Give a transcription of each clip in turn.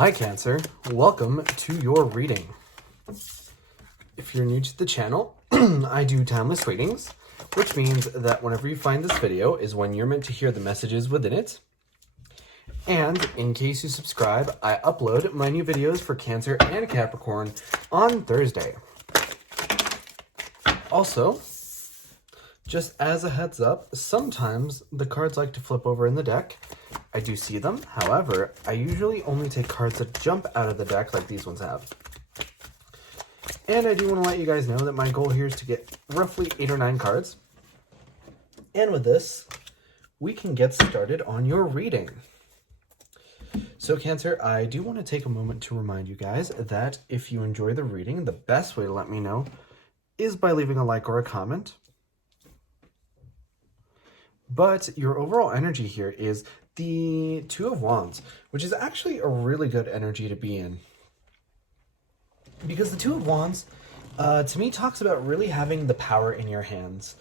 Hi Cancer, welcome to your reading. If you're new to the channel, I do timeless readings, which means that whenever you find this video is when you're meant to hear the messages within it. And in case you subscribe, I upload my new videos for Cancer and Capricorn on Thursday. Also, just as a heads up, sometimes the cards like to flip over in the deck. I do see them. However, I usually only take cards that jump out of the deck like these ones have. And I do want to let you guys know that my goal here is to get roughly 8 or 9 cards. And with this, we can get started on your reading. So Cancer, I do want to take a moment to remind you guys that if you enjoy the reading, the best way to let me know is by leaving a like or a comment. But your overall energy here is the Two of Wands, which is actually a really good energy to be in. Because the Two of Wands, to me, talks about really having the power in your hands.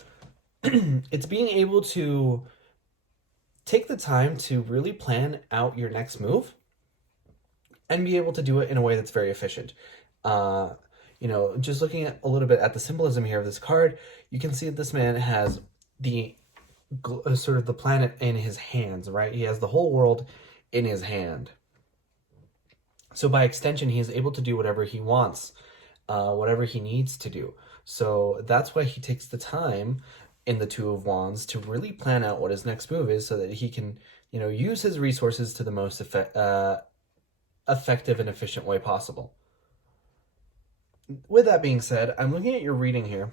It's being able to take the time to really plan out your next move and be able to do it in a way that's very efficient. Just looking at a little bit at the symbolism here of this card, you can see that this man has the sort of the planet in his hands, right? He has the whole world in his hand. So by extension, he is able to do whatever he wants, whatever he needs to do. So that's why he takes the time in the Two of Wands to really plan out what his next move is so that he can, use his resources to the most effective and efficient way possible. With that being said, I'm looking at your reading here,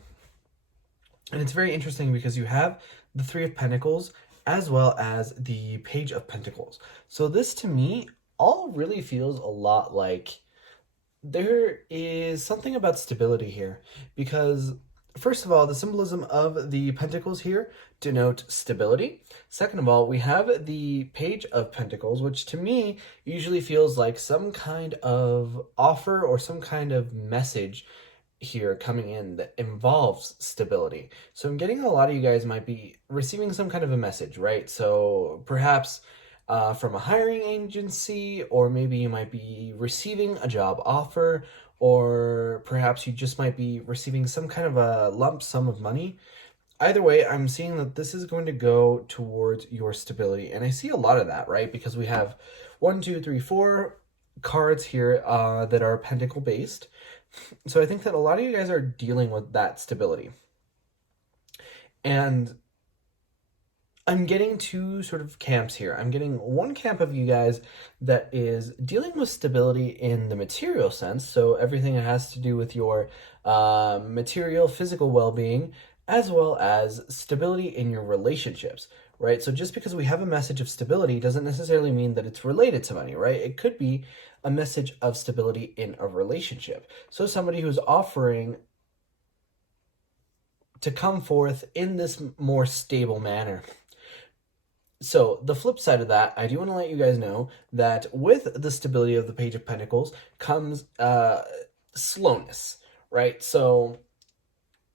and it's very interesting because you have the Three of Pentacles as well as the Page of Pentacles. So this to me all really feels a lot like there is something about stability here, because first of all, the symbolism of the Pentacles here denote stability. Second of all, we have the Page of Pentacles, which to me usually feels like some kind of offer or some kind of message here coming in that involves stability. So I'm getting a lot of you guys might be receiving some kind of a message, right? So perhaps from a hiring agency, or maybe you might be receiving a job offer, or perhaps you just might be receiving some kind of a lump sum of money. Either way, I'm seeing that this is going to go towards your stability. And I see a lot of that, right? Because we have 1, 2, 3, 4 cards here that are pentacle based. So I think that a lot of you guys are dealing with that stability. And I'm getting two sort of camps here. I'm getting one camp of you guys that is dealing with stability in the material sense. So everything that has to do with your material, physical well-being, as well as stability in your relationships, right? So just because we have a message of stability doesn't necessarily mean that it's related to money, right? It could be a message of stability in a relationship. So somebody who's offering to come forth in this more stable manner. So the flip side of that, I do want to let you guys know that with the stability of the Page of Pentacles comes slowness, right? So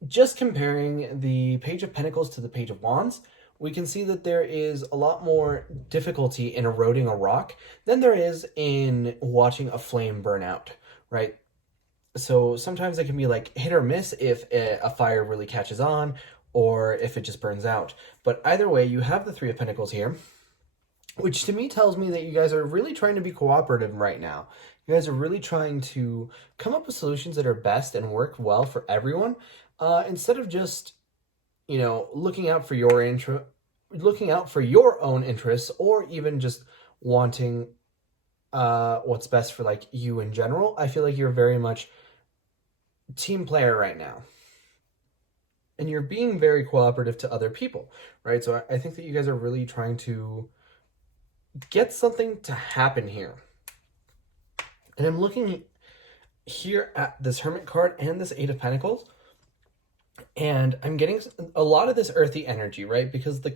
just comparing the Page of Pentacles to the Page of Wands, we can see that there is a lot more difficulty in eroding a rock than there is in watching a flame burn out, right? So sometimes it can be like hit or miss if a fire really catches on or if it just burns out. But either way, you have the Three of Pentacles here, which to me tells me that you guys are really trying to be cooperative right now. You guys are really trying to come up with solutions that are best and work well for everyone, instead of just looking out for your own interests, or even just wanting what's best for like you in general. I feel like you're very much team player right now, and you're being very cooperative to other people, right? So I think that you guys are really trying to get something to happen here. And I'm looking here at this Hermit card and this Eight of Pentacles, and I'm getting a lot of this earthy energy, right? Because the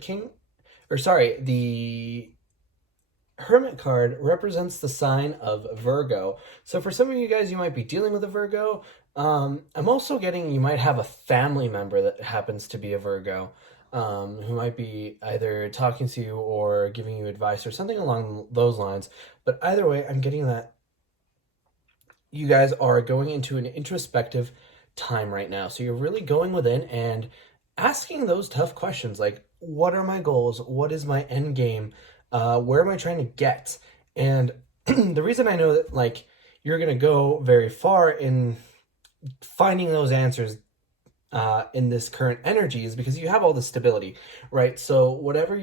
Hermit card represents the sign of Virgo. So for some of you guys, you might be dealing with a Virgo. I'm also getting you might have a family member that happens to be a Virgo, who might be either talking to you or giving you advice or something along those lines. But either way, I'm getting that you guys are going into an introspective time right now. So you're really going within and asking those tough questions like, what are my goals? What is my end game? Where am I trying to get? And the reason I know that like you're going to go very far in finding those answers in this current energy is because you have all the stability, right? So whatever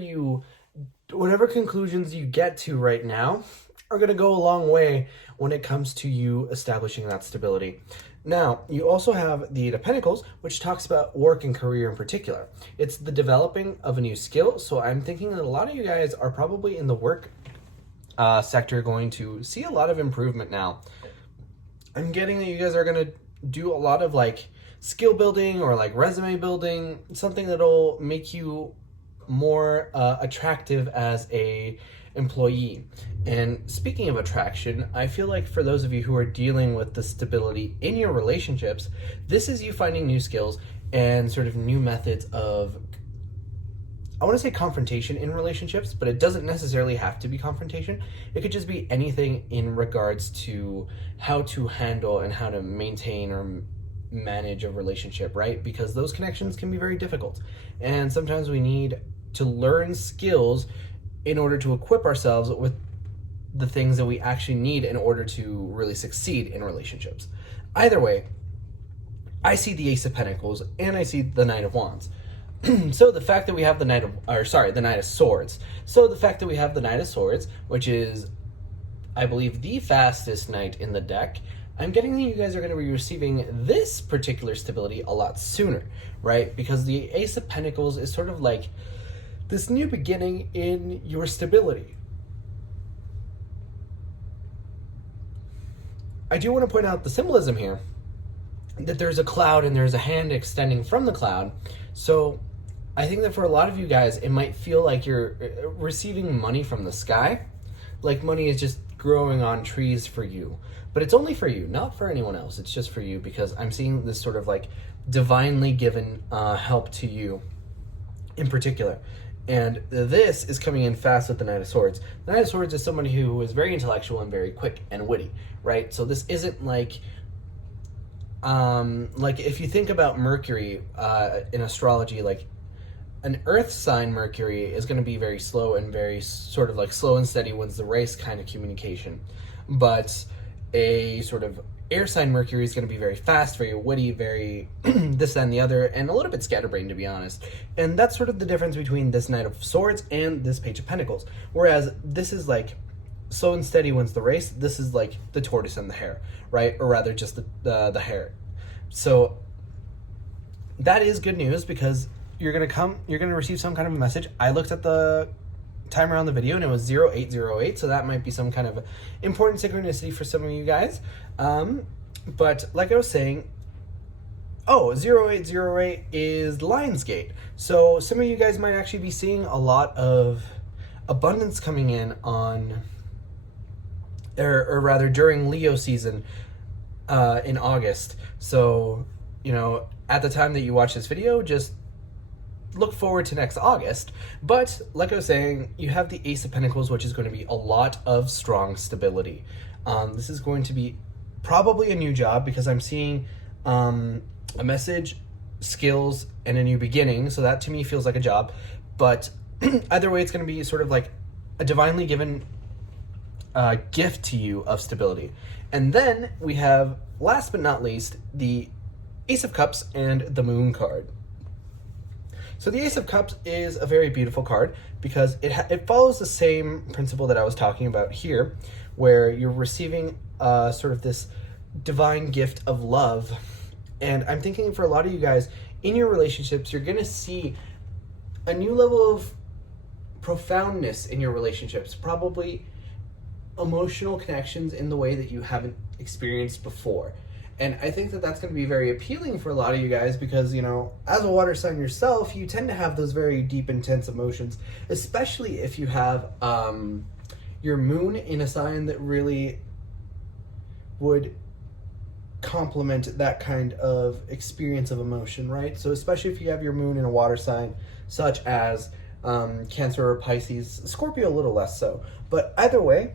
conclusions you get to right now are going to go a long way when it comes to you establishing that stability. Now, you also have the Eight of Pentacles, which talks about work and career in particular. It's the developing of a new skill. So I'm thinking that a lot of you guys are probably in the work sector going to see a lot of improvement now. I'm getting that you guys are going to do a lot of like skill building or like resume building, something that'll make you more attractive as a employee. And speaking of attraction, I feel like for those of you who are dealing with the stability in your relationships, this is you finding new skills and sort of new methods of, I want to say confrontation in relationships, but it doesn't necessarily have to be confrontation. It could just be anything in regards to how to handle and how to maintain or manage a relationship, right? Because those connections can be very difficult. And sometimes we need to learn skills in order to equip ourselves with the things that we actually need in order to really succeed in relationships. Either way, I see the Ace of Pentacles and I see the Knight of Wands. So the fact that we have the Knight of Swords. So the fact that we have the Knight of Swords, which is, I believe, the fastest knight in the deck, I'm getting that you guys are going to be receiving this particular stability a lot sooner, right? Because the Ace of Pentacles is sort of like this new beginning in your stability. I do want to point out the symbolism here, that there's a cloud and there's a hand extending from the cloud. So I think that for a lot of you guys, it might feel like you're receiving money from the sky, like money is just growing on trees for you. But it's only for you, not for anyone else. It's just for you, because I'm seeing this sort of like divinely given help to you in particular. And this is coming in fast with the Knight of Swords. The Knight of Swords is somebody who is very intellectual and very quick and witty, right? So this isn't like if you think about Mercury in astrology, like an earth sign Mercury is going to be very slow and very sort of like slow and steady wins the race kind of communication. But a sort of air sign Mercury is going to be very fast, very witty, very this, that, and the other, and a little bit scatterbrained, to be honest. And that's sort of the difference between this Knight of Swords and this Page of Pentacles. Whereas this is like slow and steady wins the race. This is like the tortoise and the hare, right? Or rather just the hare. So that is good news, because you're going to receive some kind of a message. I looked at the timer on the video and it was 0808, so that might be some kind of important synchronicity for some of you guys. But like I was saying, 0808 is Lionsgate. So some of you guys might actually be seeing a lot of abundance coming in on, or rather during Leo season in August. So, at the time that you watch this video, just look forward to next August. But like I was saying, you have the Ace of Pentacles, which is going to be a lot of strong stability. This is going to be probably a new job, because I'm seeing a message, skills, and a new beginning. So that to me feels like a job. But either way, it's going to be sort of like a divinely given gift to you of stability. And then we have, last but not least, the Ace of Cups and the Moon card. So the Ace of Cups is a very beautiful card, because it follows the same principle that I was talking about here, where you're receiving sort of this divine gift of love. And I'm thinking for a lot of you guys, in your relationships, you're going to see a new level of profoundness in your relationships, probably emotional connections in the way that you haven't experienced before. And I think that that's going to be very appealing for a lot of you guys, because, as a water sign yourself, you tend to have those very deep, intense emotions, especially if you have your moon in a sign that really would complement that kind of experience of emotion, right? So especially if you have your moon in a water sign, such as Cancer or Pisces, Scorpio a little less so. But either way,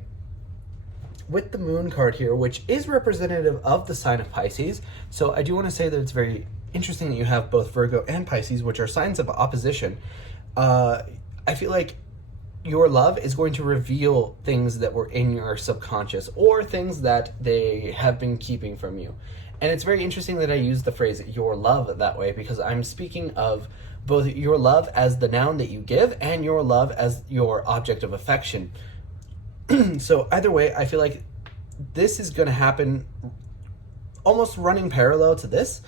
with the moon card here, which is representative of the sign of Pisces. So I do want to say that it's very interesting that you have both Virgo and Pisces, which are signs of opposition. I feel like your love is going to reveal things that were in your subconscious or things that they have been keeping from you. And it's very interesting that I use the phrase your love that way, because I'm speaking of both your love as the noun that you give and your love as your object of affection. So either way, I feel like this is going to happen almost running parallel to this,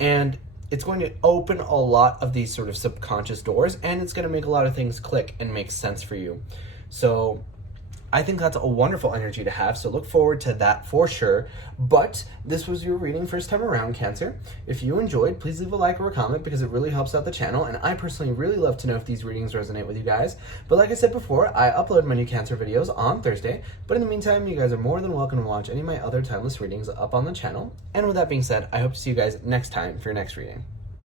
and it's going to open a lot of these sort of subconscious doors, and it's going to make a lot of things click and make sense for you. So I think that's a wonderful energy to have, so look forward to that for sure. But this was your reading first time around, Cancer. If you enjoyed, please leave a like or a comment, because it really helps out the channel, and I personally really love to know if these readings resonate with you guys. But like I said before, I upload my new Cancer videos on Thursday, but in the meantime, you guys are more than welcome to watch any of my other timeless readings up on the channel. And with that being said, I hope to see you guys next time for your next reading.